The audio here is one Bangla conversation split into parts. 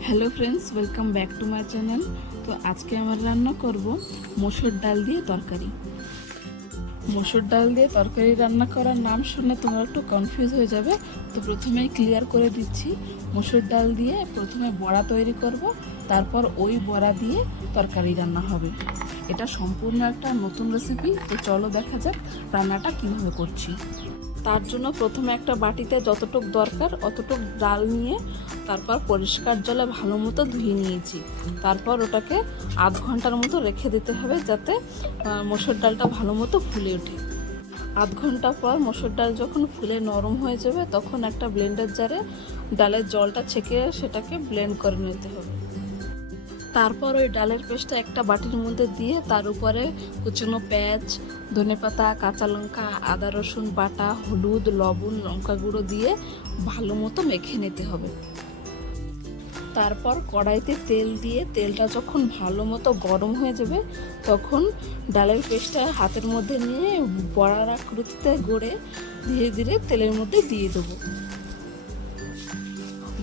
Hello friends, welcome back to my channel. তো আজকে আমরা রান্না করব মসুর ডাল দিয়ে তরকারি। মসুর ডাল দিয়ে তরকারি রান্না করার নাম শুনে তোমরা একটু কনফিউজ হয়ে যাবে। তো প্রথমেই ক্লিয়ার করে দিচ্ছি, মসুর ডাল দিয়ে প্রথমে বড়া তৈরি করব, তারপর ওই বড়া দিয়ে তরকারি রান্না হবে। এটা সম্পূর্ণ একটা নতুন রেসিপি। তো চলো দেখা যাক রান্নাটা কীভাবে করছি। তার জন্য প্রথমে একটা বাটিতে যতটুক দরকার অতটুক ডাল নিয়ে তারপর পরিষ্কার জলে ভালো মতো ধুয়ে নিয়েছি। তারপর ওটাকে আধ ঘন্টার মতো রেখে দিতে হবে, যাতে মসুর ডালটা ভালো মতো ফুলে ওঠে। আধ ঘন্টা পর মসুর ডাল যখন ফুলে নরম হয়ে যাবে, তখন একটা ব্লেন্ডার জারে ডালের জলটা ছেঁকে সেটাকে ব্লেন্ড করে নিতে হবে। তারপর ওই ডালের পেস্টটা একটা বাটির মধ্যে দিয়ে তার উপরে কুচনো পেঁয়াজ, ধনেপাতা, কাঁচা লঙ্কা, আদা রসুন বাটা, হলুদ, লবণ, লঙ্কা গুঁড়ো দিয়ে ভালো মতো মেখে নিতে হবে। তারপর কড়াইতে তেল দিয়ে তেলটা যখন ভালো মতো গরম হয়ে যাবে, তখন ডালের পেস্টটা হাতের মধ্যে নিয়ে বড়ার আকৃতিতে গড়ে ধীরে ধীরে তেলের মধ্যে দিয়ে দেবো।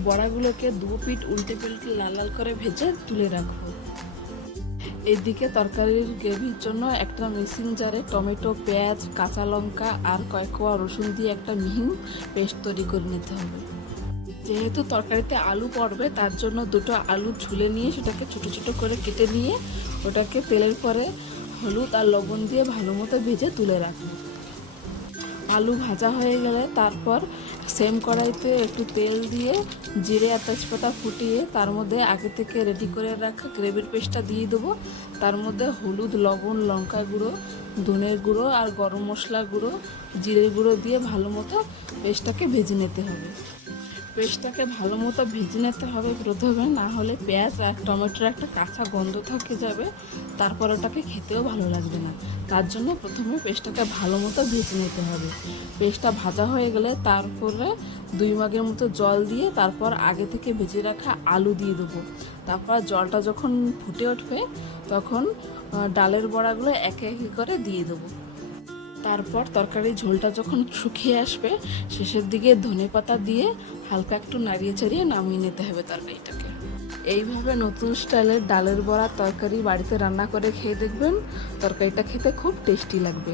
বড়াগুলোকে দু পিঠ উল্টে পাল্টে লাল লাল করে ভেজে তুলে রাখবো। এদিকে তরকারির গ্রেভির জন্য একটা মিক্সিং জারে টমেটো, পেঁয়াজ, কাঁচা লঙ্কা আর কয়েক কোয়া রসুন দিয়ে একটা মিহি পেস্ট তৈরি করে নিতে হবে। যেহেতু তরকারিতে আলু পড়বে, তার জন্য দুটো আলু ছুলে নিয়ে সেটাকে ছোটো ছোটো করে কেটে নিয়ে ওটাকে তেলের পরে হলুদ আর লবণ দিয়ে ভালো মতো ভেজে তুলে রাখবো। আলু ভাজা হয়ে গেলে তারপর সেম কড়াইতে একটু তেল দিয়ে জিরে আর তেজপাতা ফুটিয়ে তার মধ্যে আগে থেকে রেডি করে রাখা গ্রেভির পেস্টটা দিয়ে দেবো। তার মধ্যে হলুদ, লবণ, লঙ্কা গুঁড়ো, ধনের গুঁড়ো আর গরম মশলা গুঁড়ো, জিরে গুঁড়ো দিয়ে ভালো মতো পেস্টটাকে ভেজে নিতে হবে। পেস্টটাকে ভালো মতো ভেজে নিতে হবে প্রথমে, না হলে পেঁয়াজ আর টমেটোর একটা কাঁচা গন্ধ থেকে যাবে, তারপর ওটাকে খেতেও ভালো লাগবে না। তার জন্য প্রথমে পেস্টটাকে ভালো মতো ভেজে নিতে হবে। পেস্টটা ভাজা হয়ে গেলে তারপরে 2 মগের মতো জল দিয়ে তারপর আগে থেকে ভেজে রাখা আলু দিয়ে দেবো। তারপর জলটা যখন ফুটে উঠবে, তখন ডালের বড়াগুলো একে একে করে দিয়ে দেবো। তারপর তরকারির ঝোলটা যখন শুকিয়ে আসবে, শেষের দিকে ধনেপাতা দিয়ে হালকা একটু নাড়িয়ে চাড়িয়ে নামিয়ে নিতে হবে তরকারিটাকে। এইভাবে নতুন স্টাইলের ডালের বড়া তরকারি বাড়িতে রান্না করে খেয়ে দেখবেন, তরকারিটা খেতে খুব টেস্টি লাগবে।